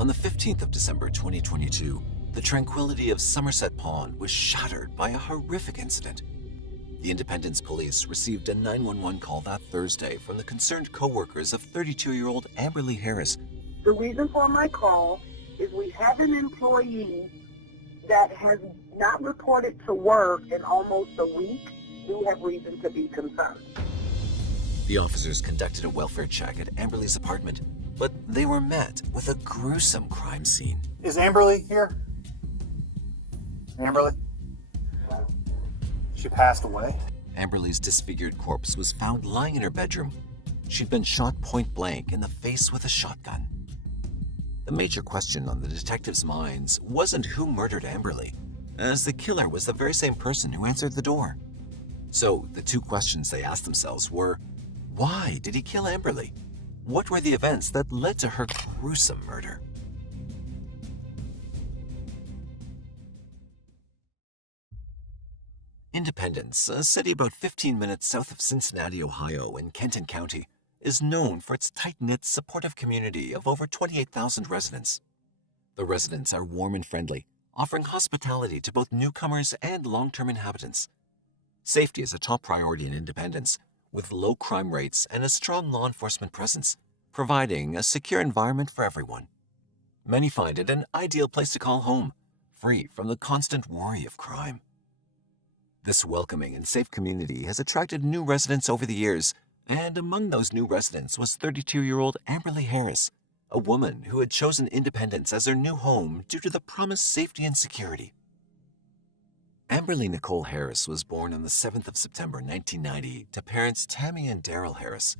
On the 15th of December 2022, the tranquility of Somerset Pond was shattered by a horrific incident. The Independence Police received a 911 call that Thursday from the concerned co-workers of 32-year-old Amberly Harris. The reason for my call is we have an employee that has not reported to work in almost a week. We have reason to be concerned. The officers conducted a welfare check at Amberly's apartment, but they were met with a gruesome crime scene. Is Amberly here? Amberly? She passed away. Amberly's disfigured corpse was found lying in her bedroom. She'd been shot point blank in the face with a shotgun. The major question on the detectives' minds wasn't who murdered Amberly, as the killer was the very same person who answered the door. So the two questions they asked themselves were, why did he kill Amberly? What were the events that led to her gruesome murder? Independence, a city about 15 minutes south of Cincinnati, Ohio, in Kenton County, is known for its tight-knit, supportive community of over 28,000 residents. The residents are warm and friendly, offering hospitality to both newcomers and long-term inhabitants. Safety is a top priority in Independence, with low crime rates and a strong law enforcement presence, providing a secure environment for everyone. Many find it an ideal place to call home, free from the constant worry of crime. This welcoming and safe community has attracted new residents over the years, and among those new residents was 32-year-old Amberly Harris, a woman who had chosen Independence as her new home due to the promised safety and security. Amberly Nicole Harris was born on the 7th of September 1990 to parents Tammy and Daryl Harris.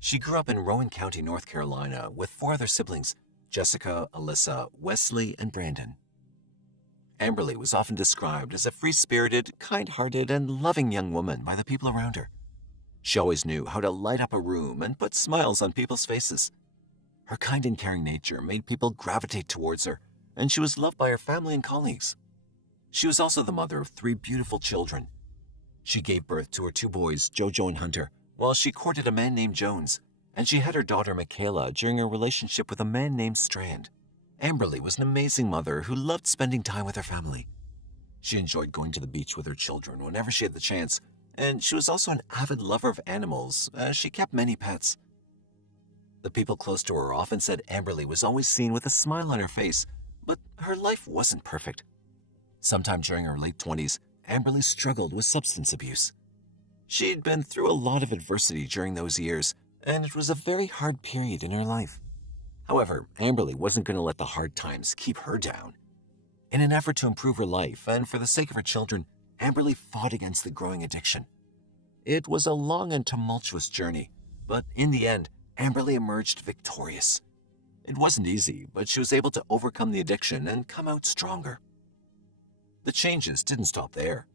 She grew up in Rowan County, North Carolina, with 4 other siblings, Jessica, Alyssa, Wesley, and Brandon. Amberly was often described as a free-spirited, kind-hearted, and loving young woman by the people around her. She always knew how to light up a room and put smiles on people's faces. Her kind and caring nature made people gravitate towards her, and she was loved by her family and colleagues. She was also the mother of 3 beautiful children. She gave birth to her 2 boys, Jojo and Hunter, while she courted a man named Jones, and she had her daughter Michaela during her relationship with a man named Strand. Amberly was an amazing mother who loved spending time with her family. She enjoyed going to the beach with her children whenever she had the chance, and she was also an avid lover of animals, as she kept many pets. The people close to her often said Amberly was always seen with a smile on her face, but her life wasn't perfect. Sometime during her late 20s, Amberly struggled with substance abuse. She'd been through a lot of adversity during those years, and it was a very hard period in her life. However, Amberly wasn't going to let the hard times keep her down. In an effort to improve her life and for the sake of her children, Amberly fought against the growing addiction. It was a long and tumultuous journey, but in the end, Amberly emerged victorious. It wasn't easy, but she was able to overcome the addiction and come out stronger. The changes didn't stop there.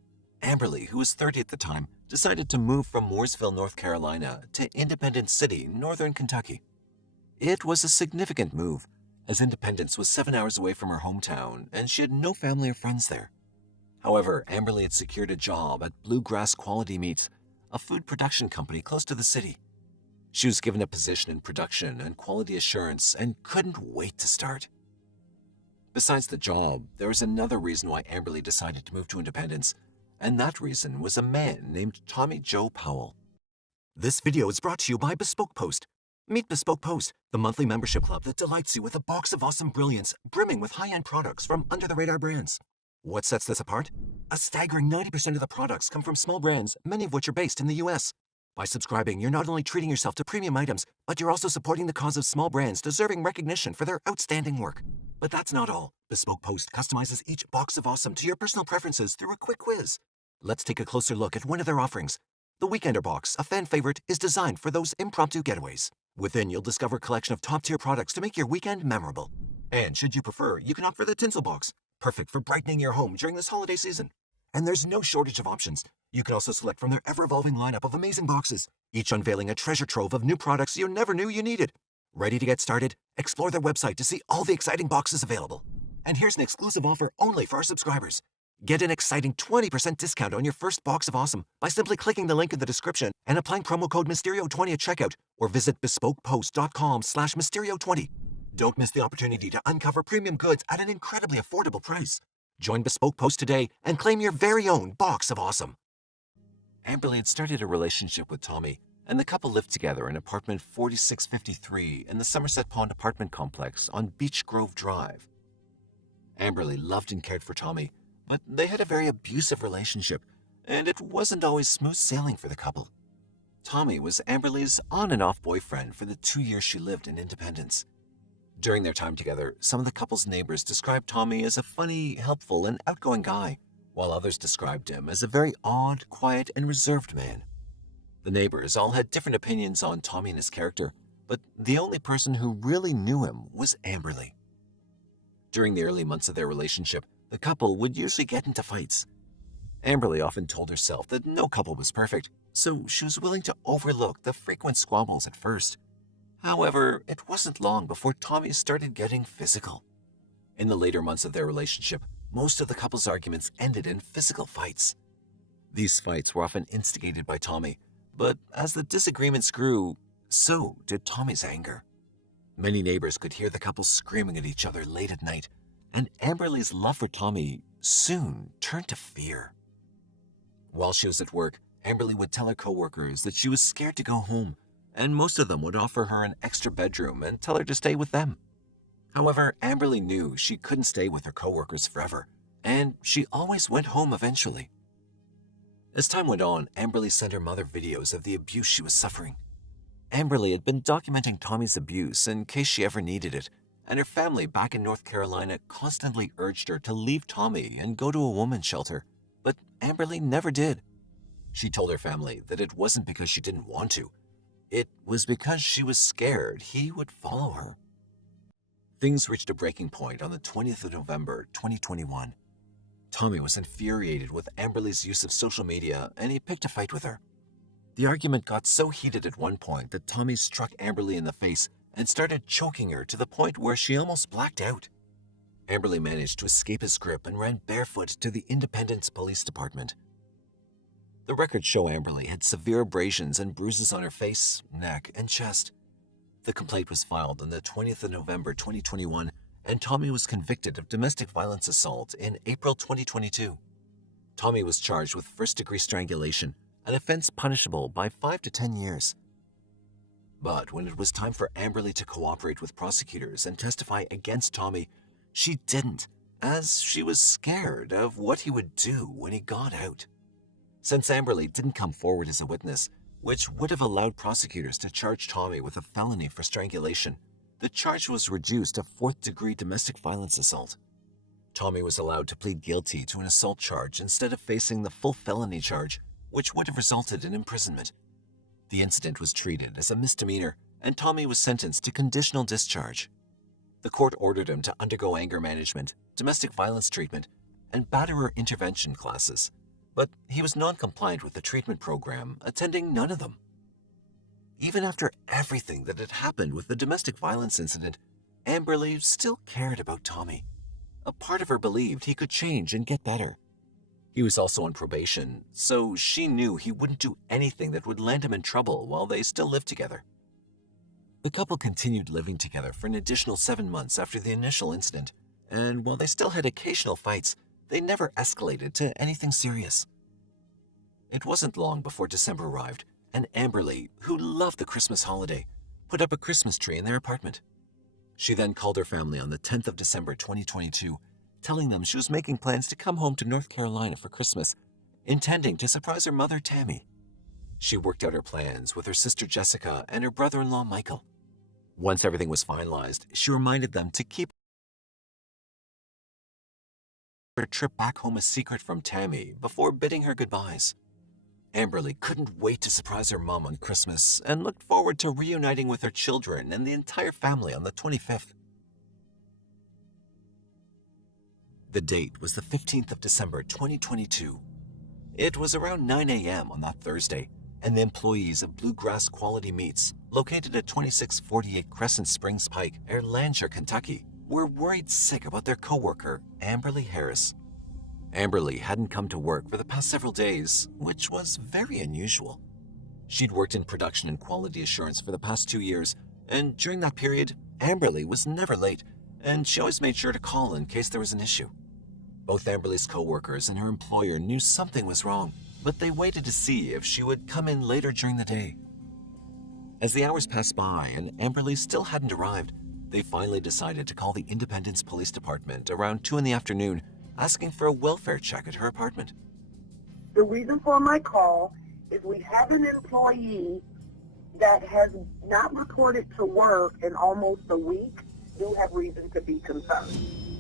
Amberly, who was 30 at the time, decided to move from Mooresville, North Carolina to Independence City, northern Kentucky. It was a significant move, as Independence was 7 hours away from her hometown and she had no family or friends there. However, Amberly had secured a job at Bluegrass Quality Meats, a food production company close to the city. She was given a position in production and quality assurance and couldn't wait to start. Besides the job, there was another reason why Amberly decided to move to Independence, and that reason was a man named Tommy Joe Powell. This video is brought to you by Bespoke Post. Meet Bespoke Post, the monthly membership club that delights you with a box of awesome brilliance, brimming with high-end products from under-the-radar brands. What sets this apart? A staggering 90% of the products come from small brands, many of which are based in the US. By subscribing, you're not only treating yourself to premium items, but you're also supporting the cause of small brands deserving recognition for their outstanding work. But that's not all. Bespoke Post customizes each box of awesome to your personal preferences through a quick quiz. Let's take a closer look at one of their offerings. The Weekender Box, a fan favorite, is designed for those impromptu getaways. Within, you'll discover a collection of top-tier products to make your weekend memorable. And should you prefer, you can opt for the Tinsel Box, perfect for brightening your home during this holiday season. And there's no shortage of options. You can also select from their ever-evolving lineup of amazing boxes, each unveiling a treasure trove of new products you never knew you needed. Ready to get started? Explore their website to see all the exciting boxes available. And here's an exclusive offer only for our subscribers. Get an exciting 20% discount on your first box of awesome by simply clicking the link in the description and applying promo code Mysterio20 at checkout, or visit bespokepost.com/Mysterio20. Don't miss the opportunity to uncover premium goods at an incredibly affordable price. Join Bespoke Post today and claim your very own box of awesome. Amberly had started a relationship with Tommy, and the couple lived together in apartment 4653 in the Somerset Pond apartment complex on Beech Grove Drive. Amberly loved and cared for Tommy, but they had a very abusive relationship, and it wasn't always smooth sailing for the couple. Tommy was Amberly's on and off boyfriend for the 2 years she lived in Independence. During their time together, some of the couple's neighbors described Tommy as a funny, helpful, and outgoing guy, while others described him as a very odd, quiet, and reserved man. The neighbors all had different opinions on Tommy and his character, but the only person who really knew him was Amberly. During the early months of their relationship, the couple would usually get into fights. Amberly often told herself that no couple was perfect, so she was willing to overlook the frequent squabbles at first. However, it wasn't long before Tommy started getting physical. In the later months of their relationship, most of the couple's arguments ended in physical fights. These fights were often instigated by Tommy, but as the disagreements grew, so did Tommy's anger. Many neighbors could hear the couple screaming at each other late at night, and Amberly's love for Tommy soon turned to fear. While she was at work, Amberly would tell her coworkers that she was scared to go home, and most of them would offer her an extra bedroom and tell her to stay with them. However, Amberly knew she couldn't stay with her coworkers forever, and she always went home eventually. As time went on, Amberly sent her mother videos of the abuse she was suffering. Amberly had been documenting Tommy's abuse in case she ever needed it, and her family back in North Carolina constantly urged her to leave Tommy and go to a woman's shelter, but Amberly never did. She told her family that it wasn't because she didn't want to. It was because she was scared he would follow her. Things reached a breaking point on the 20th of November, 2021. Tommy was infuriated with Amberly's use of social media, and he picked a fight with her. The argument got so heated at one point that Tommy struck Amberly in the face and started choking her to the point where she almost blacked out. Amberly managed to escape his grip and ran barefoot to the Independence Police Department. The records show Amberly had severe abrasions and bruises on her face, neck, and chest. The complaint was filed on the 20th of November 2021, and Tommy was convicted of domestic violence assault in April 2022. Tommy was charged with first-degree strangulation, an offense punishable by 5 to 10 years. But when it was time for Amberly to cooperate with prosecutors and testify against Tommy, she didn't, as she was scared of what he would do when he got out. Since Amberly didn't come forward as a witness, which would have allowed prosecutors to charge Tommy with a felony for strangulation, the charge was reduced to fourth-degree domestic violence assault. Tommy was allowed to plead guilty to an assault charge instead of facing the full felony charge, which would have resulted in imprisonment. The incident was treated as a misdemeanor, and Tommy was sentenced to conditional discharge. The court ordered him to undergo anger management, domestic violence treatment, and batterer intervention classes, but he was non-compliant with the treatment program, attending none of them. Even after everything that had happened with the domestic violence incident, Amberly still cared about Tommy. A part of her believed he could change and get better. He was also on probation, so she knew he wouldn't do anything that would land him in trouble while they still lived together. The couple continued living together for an additional 7 months after the initial incident, and while they still had occasional fights, they never escalated to anything serious. It wasn't long before December arrived, and Amberly, who loved the Christmas holiday, put up a Christmas tree in their apartment. She then called her family on the 10th of December 2022, telling them she was making plans to come home to North Carolina for Christmas, intending to surprise her mother, Tammy. She worked out her plans with her sister Jessica and her brother-in-law, Michael. Once everything was finalized, she reminded them to keep her trip back home a secret from Tammy before bidding her goodbyes. Amberly couldn't wait to surprise her mom on Christmas and looked forward to reuniting with her children and the entire family on the 25th. The date was the 15th of December 2022. It was around 9 a.m. on that Thursday, and the employees of Bluegrass Quality Meats, located at 2648 Crescent Springs Pike, Erlanger, Kentucky, were worried sick about their coworker, Amberly Harris. Amberly hadn't come to work for the past several days, which was very unusual. She'd worked in production and quality assurance for the past 2 years, and during that period, Amberly was never late, and she always made sure to call in case there was an issue. Both Amberly's co-workers and her employer knew something was wrong, but they waited to see if she would come in later during the day. As the hours passed by and Amberly still hadn't arrived, they finally decided to call the Independence Police Department around 2 in the afternoon, asking for a welfare check at her apartment. The reason for my call is we have an employee that has not reported to work in almost a week. Do have reason to be concerned.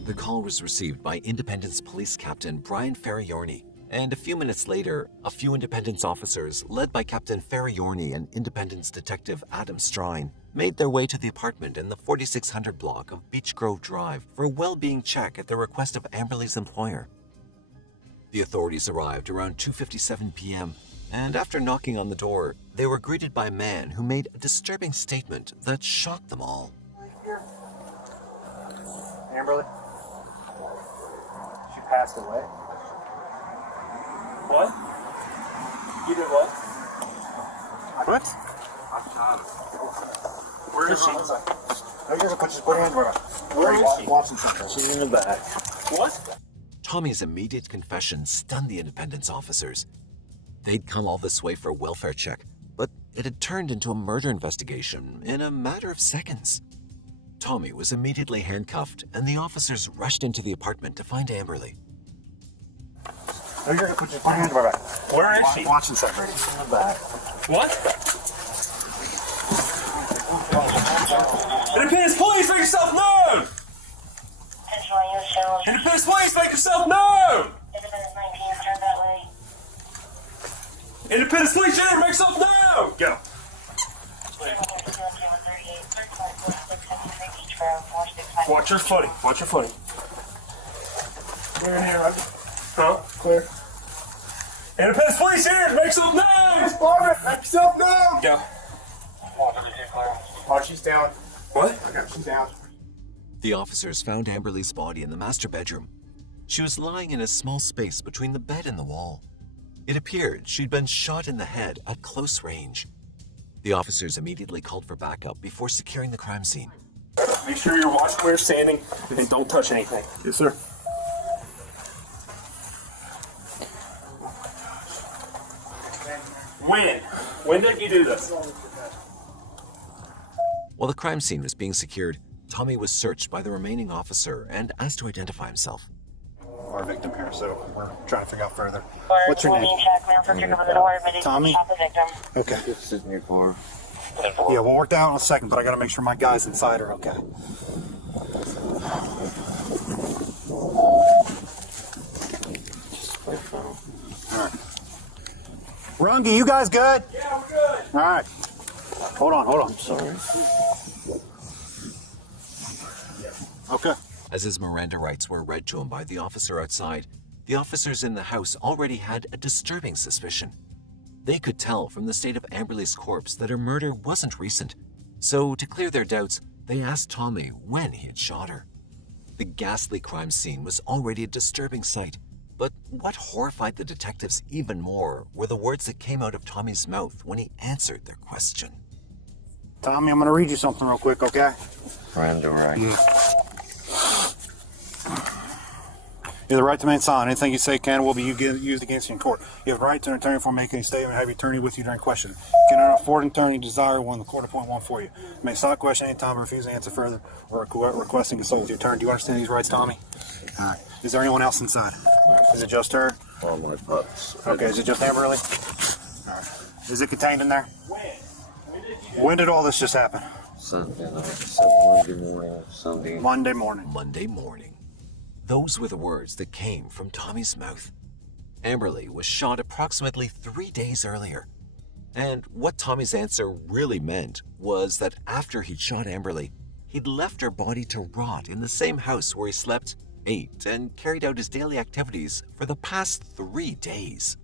The call was received by Independence Police Captain Brian Ferriorni, and a few minutes later, a few Independence officers, led by Captain Ferriorni and Independence Detective Adam Strine, made their way to the apartment in the 4600 block of Beech Grove Drive for a well-being check at the request of Amberly's employer. The authorities arrived around 2:57 p.m., and after knocking on the door, they were greeted by a man who made a disturbing statement that shocked them all. Amberly? She passed away. What? You did what? What? Where is she? I guess I just put her in there. Where is she? Watching something. She's in the back. What? Tommy's immediate confession stunned the Independence officers. They'd come all this way for a welfare check, but it had turned into a murder investigation in a matter of seconds. Tommy was immediately handcuffed, and the officers rushed into the apartment to find Amberly. I guess I put her in there. Where is she? Watching something. She's in the back. What? Independence Police, make yourself known! Independence Police, make yourself known! Independence Police, Jennifer, make yourself known! Go. Watch your footing. Watch your footing. Clear in here, Roger. Huh? Clear. Independence Police here! Make yourself known! Department, make yourself known! Go. Oh, she's down. What? Okay, she's down. The officers found Amberly's body in the master bedroom. She was lying in a small space between the bed and the wall. It appeared she'd been shot in the head at close range. The officers immediately called for backup before securing the crime scene. Make sure you're watching where you're standing and don't touch anything. Yes, sir. When? When did you do this? While the crime scene was being secured, Tommy was searched by the remaining officer and asked to identify himself. Our victim here, so we're trying to figure out further. What's your name? Tommy? Okay. Just sit in your car. Yeah, we'll work that out in a second, but I gotta make sure my guys inside are okay. Alright. Rungy, you guys good? Yeah, we're good. Alright. Hold on. Sorry. Okay. As his Miranda rights were read to him by the officer outside, the officers in the house already had a disturbing suspicion. They could tell from the state of Amberly's corpse that her murder wasn't recent. So, to clear their doubts, they asked Tommy when he had shot her. The ghastly crime scene was already a disturbing sight, but what horrified the detectives even more were the words that came out of Tommy's mouth when he answered their question. Tommy, I'm gonna read you something real quick, okay? Miranda rights. You have the right to remain silent. Anything you say can will be used against you in court. You have the right to an attorney before making any statement. Have your attorney with you during questioning. You cannot afford an attorney desire one. The court appoint one for you. You may stop question anytime, refuse to answer further, or requesting consult with your attorney. Do you understand these rights, Tommy? All right. Is there anyone else inside? Is it just her? All my pups. Okay. Is it just Amberly? All right. Is it contained in there? When did all this just happen? Sunday night. Monday morning. Sunday. Monday morning. Monday morning. Those were the words that came from Tommy's mouth. Amberly was shot approximately 3 days earlier. And what Tommy's answer really meant was that after he'd shot Amberly, he'd left her body to rot in the same house where he slept, ate, and carried out his daily activities for the past 3 days.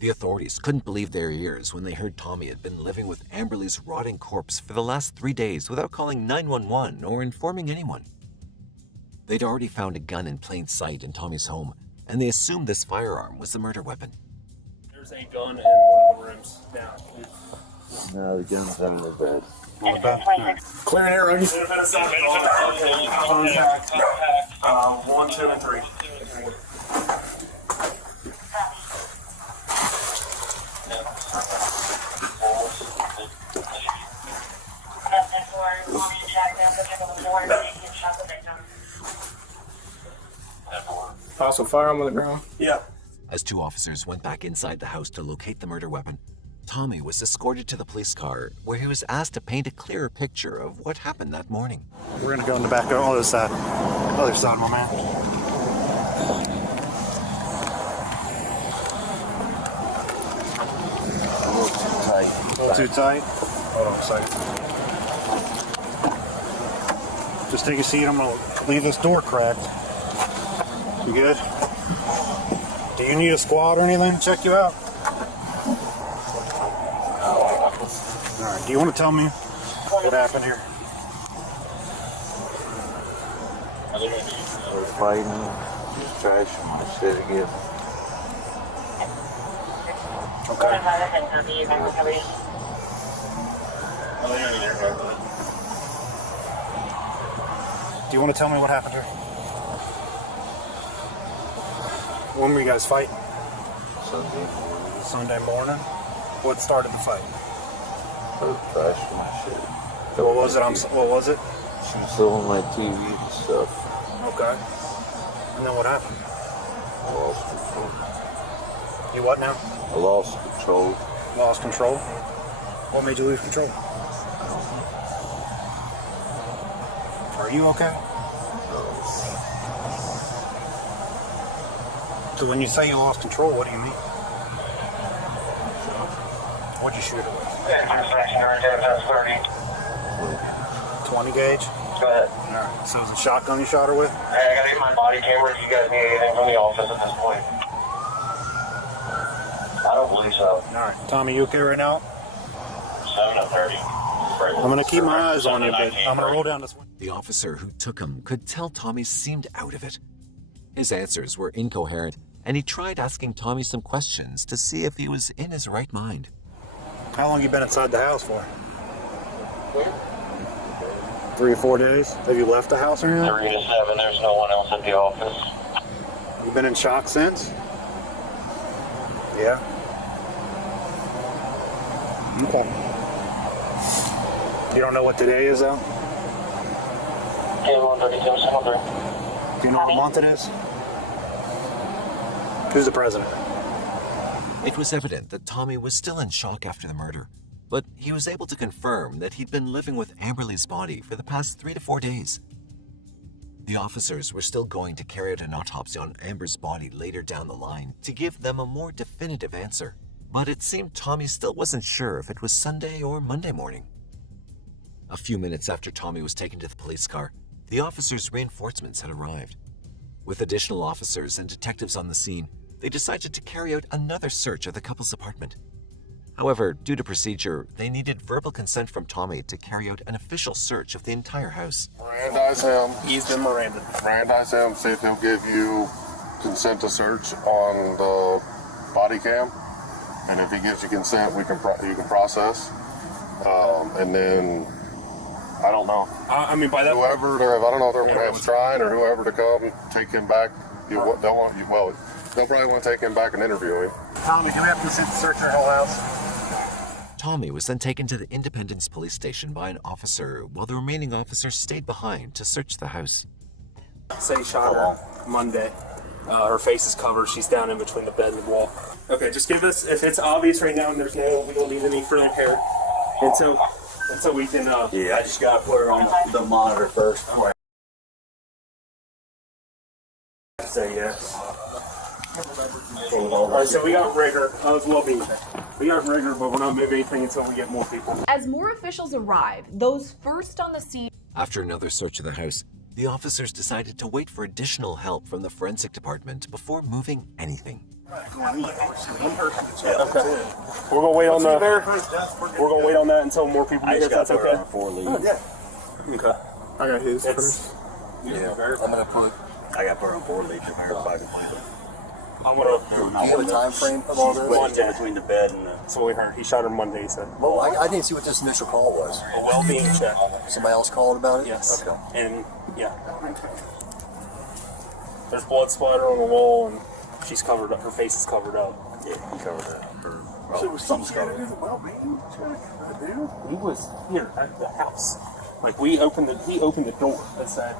The authorities couldn't believe their ears when they heard Tommy had been living with Amberly's rotting corpse for the last 3 days without calling 911 or informing anyone. They'd already found a gun in plain sight in Tommy's home, and they assumed this firearm was the murder weapon. There's a gun in one of the rooms now. No, the gun's under the bed. On the back. All right. Clear an air. Contact. 1, 2, and 3. Possible firearm on the ground? Yeah. As two officers went back inside the house to locate the murder weapon, Tommy was escorted to the police car where he was asked to paint a clearer picture of what happened that morning. We're gonna go in the back on the other side. Other side, my man. A little too tight. Hold on a second. Just take a seat. I'm gonna leave this door cracked. You good? Do you need a squad or anything to check you out? Alright, do you want to tell me what happened here? We're fighting, just trashing my shit again. Okay. Do you want to tell me what happened here? When were you guys fighting? Sunday morning? What started the fight? Trashing my shit. What was it? What was it? She was selling my TV and stuff. Okay. And then what happened? I lost control. You what now? I lost control. Lost control? What made you lose control? Are you okay? So when you say you lost control, what do you mean? What'd you shoot it with? 20 gauge? Go ahead. Alright, so it was a shotgun you shot her with? Hey, I gotta get my body camera. Do you guys need anything from the office at this point? I don't believe so. Alright, Tommy, you okay right now? 7:30. I'm gonna keep my eyes on you, but I'm gonna roll down this way. The officer who took him could tell Tommy seemed out of it. His answers were incoherent, and he tried asking Tommy some questions to see if he was in his right mind. How long you been inside the house for? 3 or 4 days? Have you left the house or anything? 3 to 7. There's no one else at the office. You been in shock since? Yeah. Okay. You don't know what today is, though? Okay, 132, 703. Do you know what month it is? Who's the president? It was evident that Tommy was still in shock after the murder, but he was able to confirm that he'd been living with Amberly's body for the past 3 to 4 days. The officers were still going to carry out an autopsy on Amber's body later down the line to give them a more definitive answer, but it seemed Tommy still wasn't sure if it was Sunday or Monday morning. A few minutes after Tommy was taken to the police car, the officers' reinforcements had arrived. With additional officers and detectives on the scene, they decided to carry out another search of the couple's apartment. However, due to procedure, they needed verbal consent from Tommy to carry out an official search of the entire house. Mirandize him. He's been Miranda. Mirandize him, see if he'll give you consent to search on the body cam. And if he gives you consent, you can process. And then, I don't know. I mean, by that Whoever, I don't know if they're going to have Strine or whoever to come take him back. They'll probably want to take him back and interview him. Tommy, do we have consent to search your whole house? Tommy was then taken to the Independence police station by an officer, while the remaining officers stayed behind to search the house. said he shot her Monday. Her face is covered. She's down in between the bed and the wall. Okay, just give us, if it's obvious right now and we don't need any further hair until we can... Yeah, I just got to put her on the monitor first. All right. Say yes. Alright, so we got rigor of well-being. We got rigor, but we're not moving anything until we get more people. As more officials arrive, those first on the scene... After another search of the house, the officers decided to wait for additional help from the forensic department before moving anything. Okay. We're gonna wait on that until more people get here. That's okay. Yeah. Okay. I got his first. Yeah. I'm gonna put. I got put on 4 leads. If I can find it. I'm gonna. Do you have a time frame of all this? Monday. Between the bed and the... That's what we heard. He shot her Monday, he said. Well, I didn't see what this initial call was. A well-being check. Somebody else called about it? Yes. Okay. And, yeah. There's blood splatter on the wall, and she's covered up. Her face is covered up. Yeah, he covered that. So it was something to do with the well-being check? He was here at the house. Like, he opened the door that said,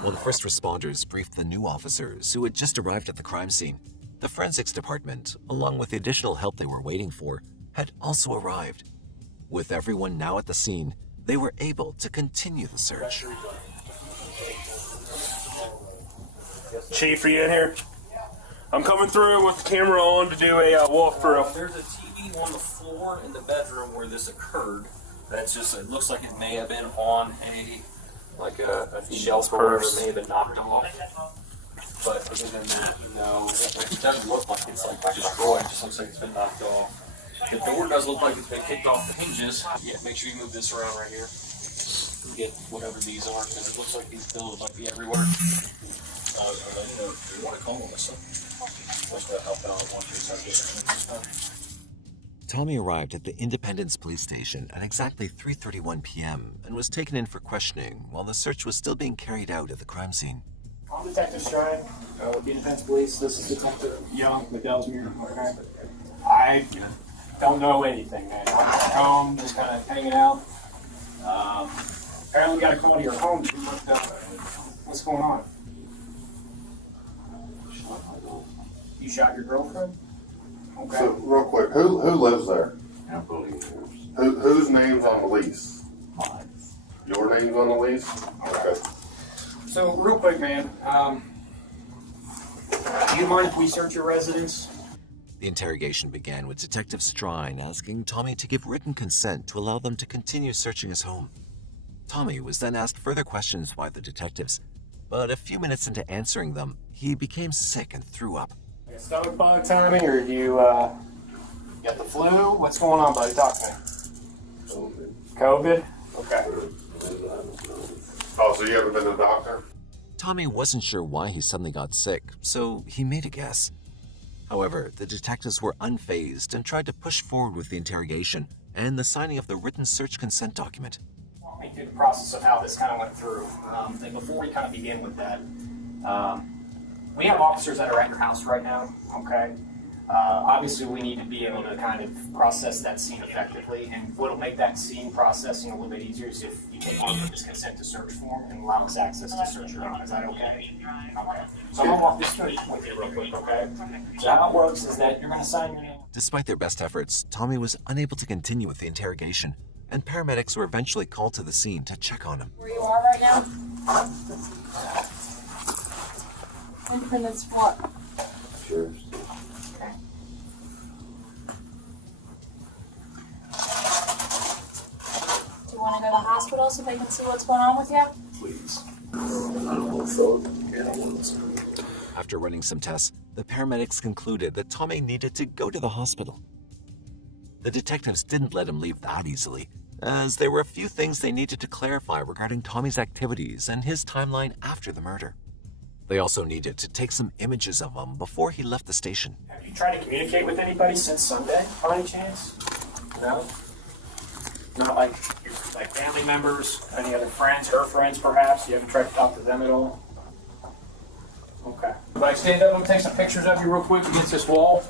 While the first responders briefed the new officers who had just arrived at the crime scene, the forensics department, along with the additional help they were waiting for, had also arrived. With everyone now at the scene, they were able to continue the search. Chief, are you in here? I'm coming through with the camera on to do a walkthrough. There's a TV on the floor in the bedroom where this occurred. That's just, it looks like it may have been on a shelf or whatever, it may have been knocked off. But other than that, no, it doesn't look like it's like destroyed. It just looks like it's been knocked off. The door does look like it's been kicked off the hinges. Yeah, make sure you move this around right here. Get whatever these are, because it looks like these bills might be everywhere. You want to call them or something? Supposed to help out once you start getting stuff. Tommy arrived at the Independence Police Station at exactly 3:31 p.m. and was taken in for questioning while the search was still being carried out at the crime scene. I'm Detective Stride with the Independence Police. This is Detective Young, McDellsmere. Okay. I don't know anything, man. I'm at home, just kind of hanging out. Apparently got a call to your home. What's going on? You shot your girlfriend? Okay. So, real quick, who lives there? Whose name's on the lease? Mine. Your name's on the lease? Okay. So, real quick, man. Do you mind if we search your residence? The interrogation began with Detective Strine asking Tommy to give written consent to allow them to continue searching his home. Tommy was then asked further questions by the detectives, but a few minutes into answering them, he became sick and threw up. Stomach bug, Tommy, or you got the flu? What's going on, buddy? Talk to me. COVID? Okay. Oh, so you haven't been to the doctor? Tommy wasn't sure why he suddenly got sick, so he made a guess. However, the detectives were unfazed and tried to push forward with the interrogation and the signing of the written search consent document. Walk me through the process of how this kind of went through. And before we kind of begin with that, we have officers that are at your house right now, okay? Obviously, we need to be able to kind of process that scene effectively, and what'll make that scene processing a little bit easier is if you take on this consent to search form and allow us access to search your home. Is that okay? Okay. So I'm gonna walk this through with you real quick, okay? So how it works is that you're gonna sign your name. Despite their best efforts, Tommy was unable to continue with the interrogation, and paramedics were eventually called to the scene to check on him. Where you are right now? Independence what? Sure. Okay. Do you want to go to the hospital so they can see what's going on with you? Please. After running some tests, the paramedics concluded that Tommy needed to go to the hospital. The detectives didn't let him leave that easily, as there were a few things they needed to clarify regarding Tommy's activities and his timeline after the murder. They also needed to take some images of him before he left the station. Have you tried to communicate with anybody since Sunday, by any chance? No? Not like family members, any other friends, her friends perhaps? You haven't tried to talk to them at all? Okay. If I stand up, I'm gonna take some pictures of you real quick against this wall.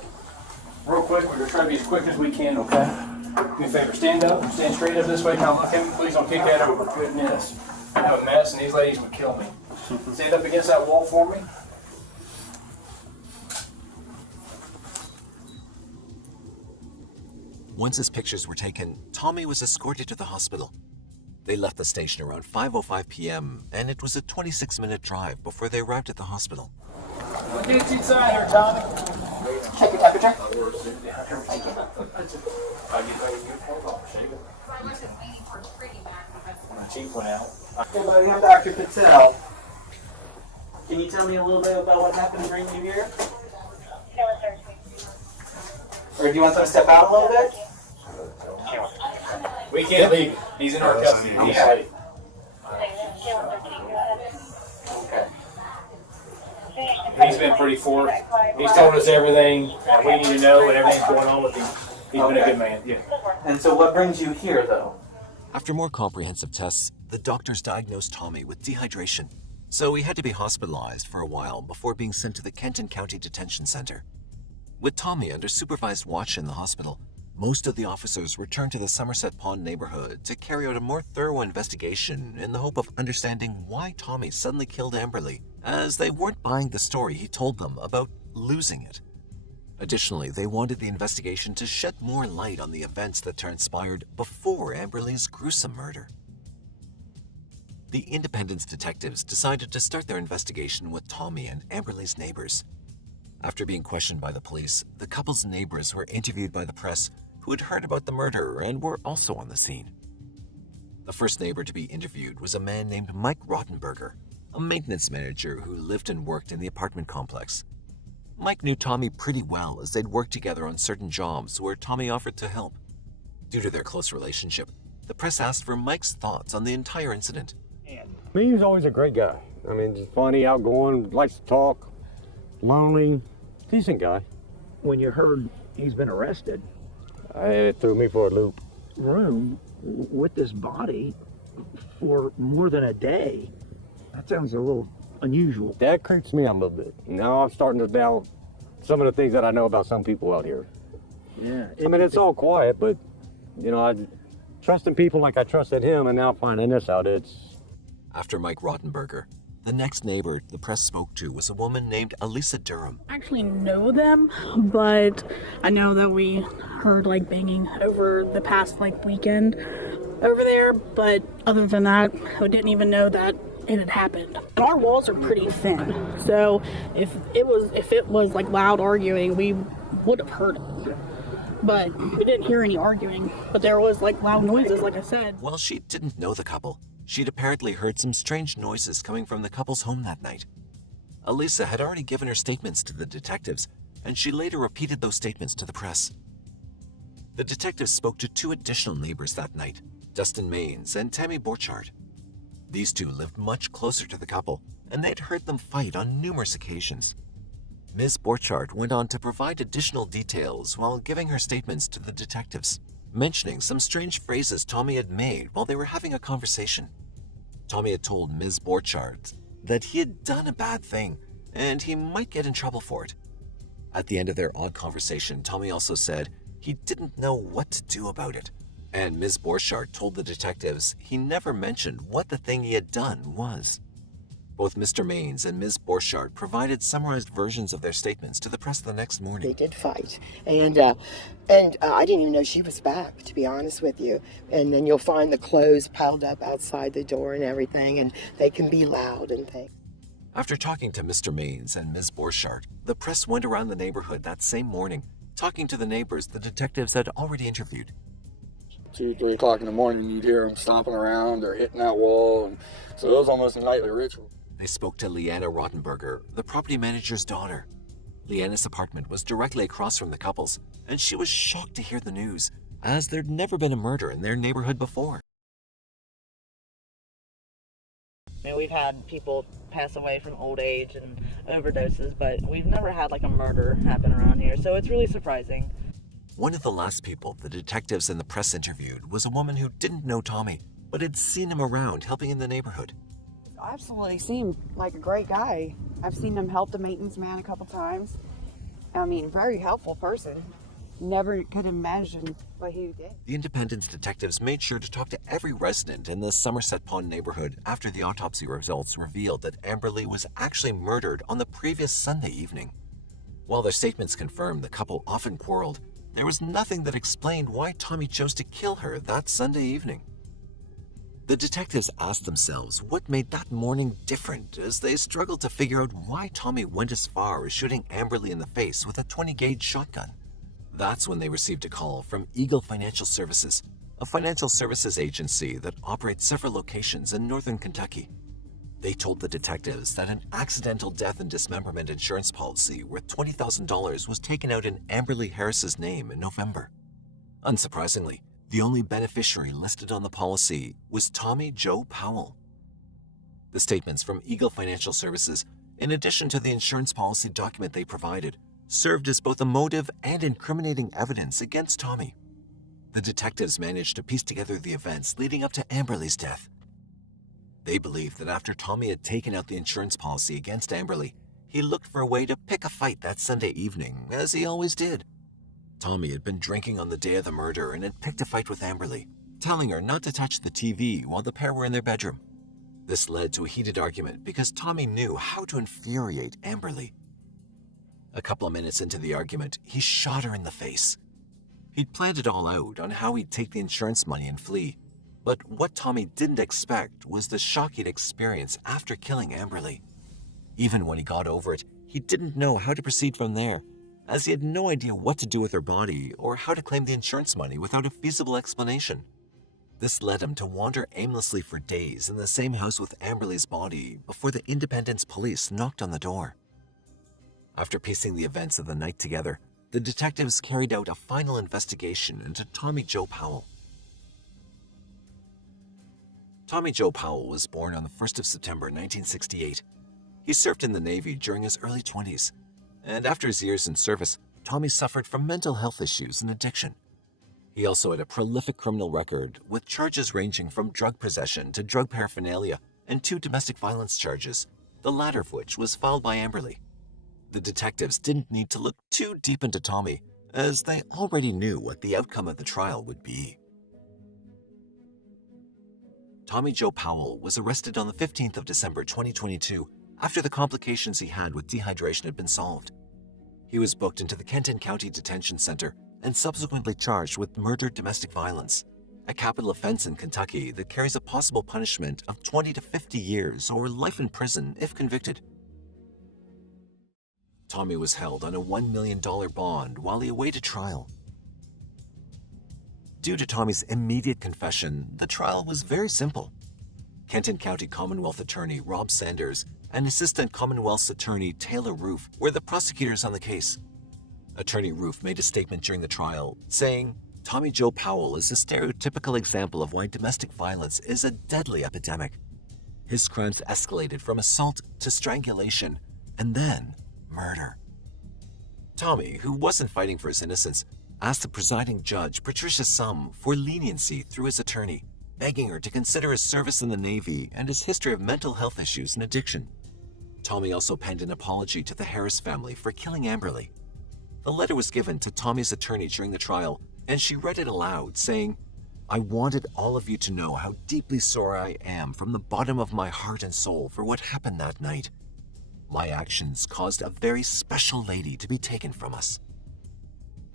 Real quick, we're gonna try to be as quick as we can, okay? Do me a favor, stand up, stand straight up this way, kind of look at me. Please don't kick that over. Goodness. I have a mess and these ladies would kill me. Stand up against that wall for me. Once his pictures were taken, Tommy was escorted to the hospital. They left the station around 5:05 p.m., and it was a 26-minute drive before they arrived at the hospital. What gets you inside here, Tommy? Take your temperature. My cheek went out. Hey buddy, I'm Dr. Patel. Can you tell me a little bit about what happened to bring you here? Or do you want them to step out a little bit? We can't leave. He's in our custody. He's ready. Okay. He's been pretty forth. He's told us everything that we need to know and everything's going on with him. He's been a good man. Yeah. And so what brings you here, though? After more comprehensive tests, the doctors diagnosed Tommy with dehydration, so he had to be hospitalized for a while before being sent to the Kenton County Detention Center. With Tommy under supervised watch in the hospital, most of the officers returned to the Somerset Pond neighborhood to carry out a more thorough investigation in the hope of understanding why Tommy suddenly killed Amberly, as they weren't buying the story he told them about losing it. Additionally, they wanted the investigation to shed more light on the events that transpired before Amberly's gruesome murder. The Independence detectives decided to start their investigation with Tommy and Amberly's neighbors. After being questioned by the police, the couple's neighbors were interviewed by the press, who had heard about the murder and were also on the scene. The first neighbor to be interviewed was a man named Mike Rottenberger, a maintenance manager who lived and worked in the apartment complex. Mike knew Tommy pretty well, as they'd worked together on certain jobs where Tommy offered to help. Due to their close relationship, the press asked for Mike's thoughts on the entire incident. He was always a great guy. I mean, just funny, outgoing, likes to talk, lonely, decent guy. When you heard he's been arrested, It threw me for a loop. Room with this body for more than a day. That sounds a little unusual. That creeps me out a little bit. Now I'm starting to doubt some of the things that I know about some people out here. Yeah. I mean, it's all quiet, but, you know, I trusting people like I trusted him, and now finding this out, it's... After Mike Rottenberger, the next neighbor the press spoke to was a woman named Elisa Durham. I actually know them, but I know that we heard like banging over the past like weekend over there, but other than that, I didn't even know that it had happened. And our walls are pretty thin, so if it was like loud arguing, we would have heard it. But we didn't hear any arguing, but there was like loud noises, like I said. While she didn't know the couple, she'd apparently heard some strange noises coming from the couple's home that night. Elisa had already given her statements to the detectives, and she later repeated those statements to the press. The detectives spoke to two additional neighbors that night, Dustin Maines and Tammy Borchardt. These two lived much closer to the couple, and they'd heard them fight on numerous occasions. Ms. Borchardt went on to provide additional details while giving her statements to the detectives, mentioning some strange phrases Tommy had made while they were having a conversation. Tommy had told Ms. Borchardt that he had done a bad thing and he might get in trouble for it. At the end of their odd conversation, Tommy also said he didn't know what to do about it, and Ms. Borchardt told the detectives he never mentioned what the thing he had done was. Both Mr. Maines and Ms. Borchardt provided summarized versions of their statements to the press the next morning. They did fight, and I didn't even know she was back, to be honest with you. And then you'll find the clothes piled up outside the door and everything, and they can be loud and things. After talking to Mr. Maines and Ms. Borchardt, the press went around the neighborhood that same morning, talking to the neighbors the detectives had already interviewed. 2, 3 o'clock in the morning, you'd hear them stomping around or hitting that wall, and so it was almost a nightly ritual. They spoke to Leanna Rottenberger, the property manager's daughter. Leanna's apartment was directly across from the couple's, and she was shocked to hear the news, as there'd never been a murder in their neighborhood before. I mean, we've had people pass away from old age and overdoses, but we've never had like a murder happen around here, so it's really surprising. One of the last people the detectives and the press interviewed was a woman who didn't know Tommy, but had seen him around helping in the neighborhood. Absolutely seemed like a great guy. I've seen him help the maintenance man a couple times. I mean, very helpful person. Never could imagine what he did. The Independence detectives made sure to talk to every resident in the Somerset Pond neighborhood after the autopsy results revealed that Amberly was actually murdered on the previous Sunday evening. While their statements confirmed the couple often quarreled, there was nothing that explained why Tommy chose to kill her that Sunday evening. The detectives asked themselves what made that morning different as they struggled to figure out why Tommy went as far as shooting Amberly in the face with a 20-gauge shotgun. That's when they received a call from Eagle Financial Services, a financial services agency that operates several locations in northern Kentucky. They told the detectives that an accidental death and dismemberment insurance policy worth $20,000 was taken out in Amberly Harris's name in November. Unsurprisingly, the only beneficiary listed on the policy was Tommy Joe Powell. The statements from Eagle Financial Services in addition to the insurance policy document they provided, served as both a motive and incriminating evidence against Tommy. The detectives managed to piece together the events leading up to Amberly's death. They believed that after Tommy had taken out the insurance policy against Amberly, he looked for a way to pick a fight that Sunday evening, as he always did. Tommy had been drinking on the day of the murder and had picked a fight with Amberly, telling her not to touch the TV while the pair were in their bedroom. This led to a heated argument because Tommy knew how to infuriate Amberly. A couple of minutes into the argument, he shot her in the face. He'd planned it all out on how he'd take the insurance money and flee, but what Tommy didn't expect was the shock he'd experience after killing Amberly. Even when he got over it, he didn't know how to proceed from there, as he had no idea what to do with her body or how to claim the insurance money without a feasible explanation. This led him to wander aimlessly for days in the same house with Amberly's body before the Independence police knocked on the door. After piecing the events of the night together, the detectives carried out a final investigation into Tommy Joe Powell. Tommy Joe Powell was born on the 1st of September 1968. He served in the Navy during his early 20s, and after his years in service, Tommy suffered from mental health issues and addiction. He also had a prolific criminal record, with charges ranging from drug possession to drug paraphernalia and 2 domestic violence charges, the latter of which was filed by Amberly. The detectives didn't need to look too deep into Tommy, as they already knew what the outcome of the trial would be. Tommy Joe Powell was arrested on the 15th of December 2022 after the complications he had with dehydration had been solved. He was booked into the Kenton County Detention Center and subsequently charged with murder domestic violence, a capital offense in Kentucky that carries a possible punishment of 20 to 50 years or life in prison if convicted. Tommy was held on a $1 million bond while he awaited trial. Due to Tommy's immediate confession, the trial was very simple. Kenton County Commonwealth Attorney Rob Sanders and Assistant Commonwealth's Attorney Taylor Roof were the prosecutors on the case. Attorney Roof made a statement during the trial, saying, "Tommy Joe Powell is a stereotypical example of why domestic violence is a deadly epidemic. His crimes escalated from assault to strangulation, and then murder." Tommy, who wasn't fighting for his innocence, asked the presiding judge, Patricia Sum, for leniency through his attorney, begging her to consider his service in the Navy and his history of mental health issues and addiction. Tommy also penned an apology to the Harris family for killing Amberly. The letter was given to Tommy's attorney during the trial, and she read it aloud, saying, "I wanted all of you to know how deeply sorry I am from the bottom of my heart and soul for what happened that night. My actions caused a very special lady to be taken from us."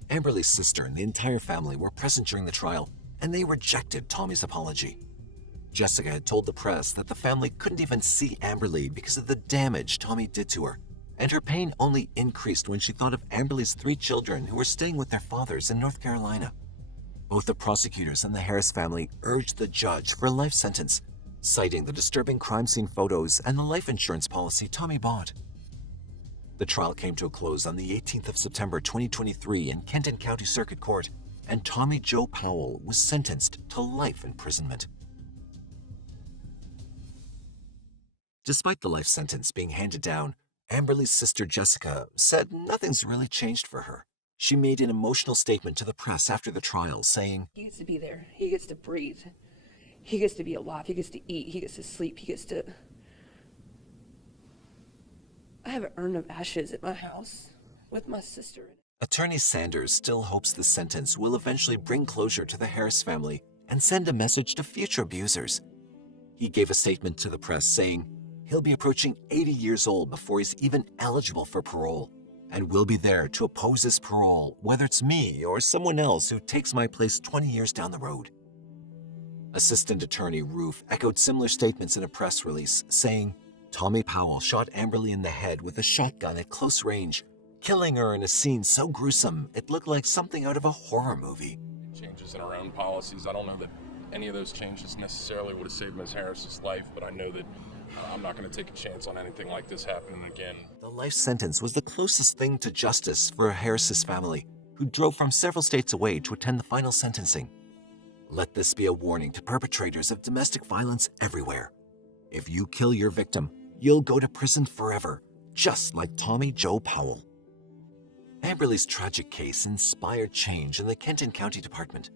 Amberly's sister and the entire family were present during the trial, and they rejected Tommy's apology. Jessica had told the press that the family couldn't even see Amberly because of the damage Tommy did to her, and her pain only increased when she thought of Amberly's 3 children who were staying with their fathers in North Carolina. Both the prosecutors and the Harris family urged the judge for a life sentence, citing the disturbing crime scene photos and the life insurance policy Tommy bought. The trial came to a close on the 18th of September 2023 in Kenton County Circuit Court, and Tommy Joe Powell was sentenced to life imprisonment. Despite the life sentence being handed down, Amberly's sister Jessica said nothing's really changed for her. She made an emotional statement to the press after the trial, saying, "He gets to be there. He gets to breathe. He gets to be alive. He gets to eat. He gets to sleep. He gets to... I have an urn of ashes at my house with my sister." Attorney Sanders still hopes the sentence will eventually bring closure to the Harris family and send a message to future abusers. He gave a statement to the press saying he'll be approaching 80 years old before he's even eligible for parole, and will be there to oppose his parole, whether it's me or someone else who takes my place 20 years down the road. Assistant Attorney Roof echoed similar statements in a press release, saying, "Tommy Powell shot Amberly in the head with a shotgun at close range, killing her in a scene so gruesome it looked like something out of a horror movie." Changes in our own policies. I don't know that any of those changes necessarily would have saved Ms. Harris's life, but I know that I'm not going to take a chance on anything like this happening again. The life sentence was the closest thing to justice for Harris's family, who drove from several states away to attend the final sentencing. Let this be a warning to perpetrators of domestic violence everywhere. If you kill your victim, you'll go to prison forever, just like Tommy Joe Powell. Amberly's tragic case inspired change in the Kenton County Department.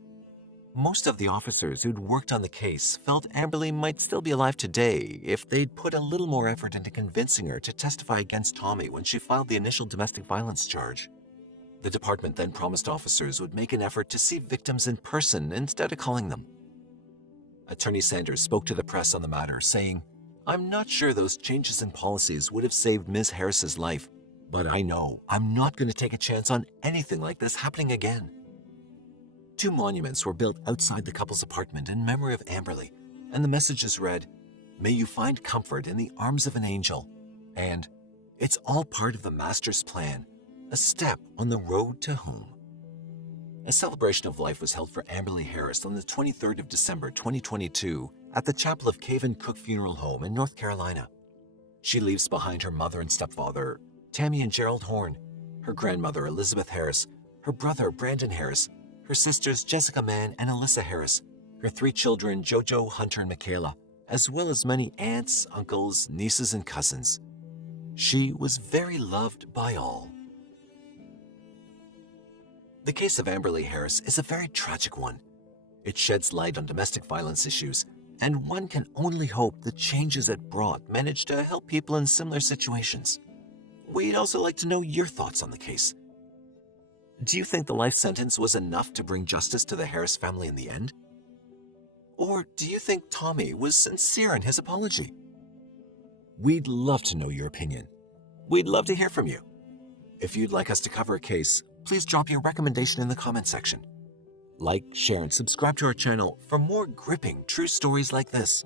Most of the officers who'd worked on the case felt Amberly might still be alive today if they'd put a little more effort into convincing her to testify against Tommy when she filed the initial domestic violence charge. The department then promised officers would make an effort to see victims in person instead of calling them. Attorney Sanders spoke to the press on the matter, saying, "I'm not sure those changes in policies would have saved Ms. Harris's life, but I know I'm not going to take a chance on anything like this happening again." 2 monuments were built outside the couple's apartment in memory of Amberly, and the messages read, "May you find comfort in the arms of an angel," and "It's all part of the Master's plan, a step on the road to home." A celebration of life was held for Amberly Harris on the 23rd of December 2022 at the Chapel of Cavan Cook Funeral Home in North Carolina. She leaves behind her mother and stepfather, Tammy and Gerald Horn, her grandmother Elizabeth Harris, her brother Brandon Harris, her sisters Jessica Mann and Alyssa Harris, her 3 children Jojo, Hunter, and Michaela, as well as many aunts, uncles, nieces, and cousins. She was very loved by all. The case of Amberly Harris is a very tragic one. It sheds light on domestic violence issues, and one can only hope the changes it brought manage to help people in similar situations. We'd also like to know your thoughts on the case. Do you think the life sentence was enough to bring justice to the Harris family in the end? Or do you think Tommy was sincere in his apology? We'd love to know your opinion. We'd love to hear from you. If you'd like us to cover a case, please drop your recommendation in the comment section. Like, share, and subscribe to our channel for more gripping true stories like this.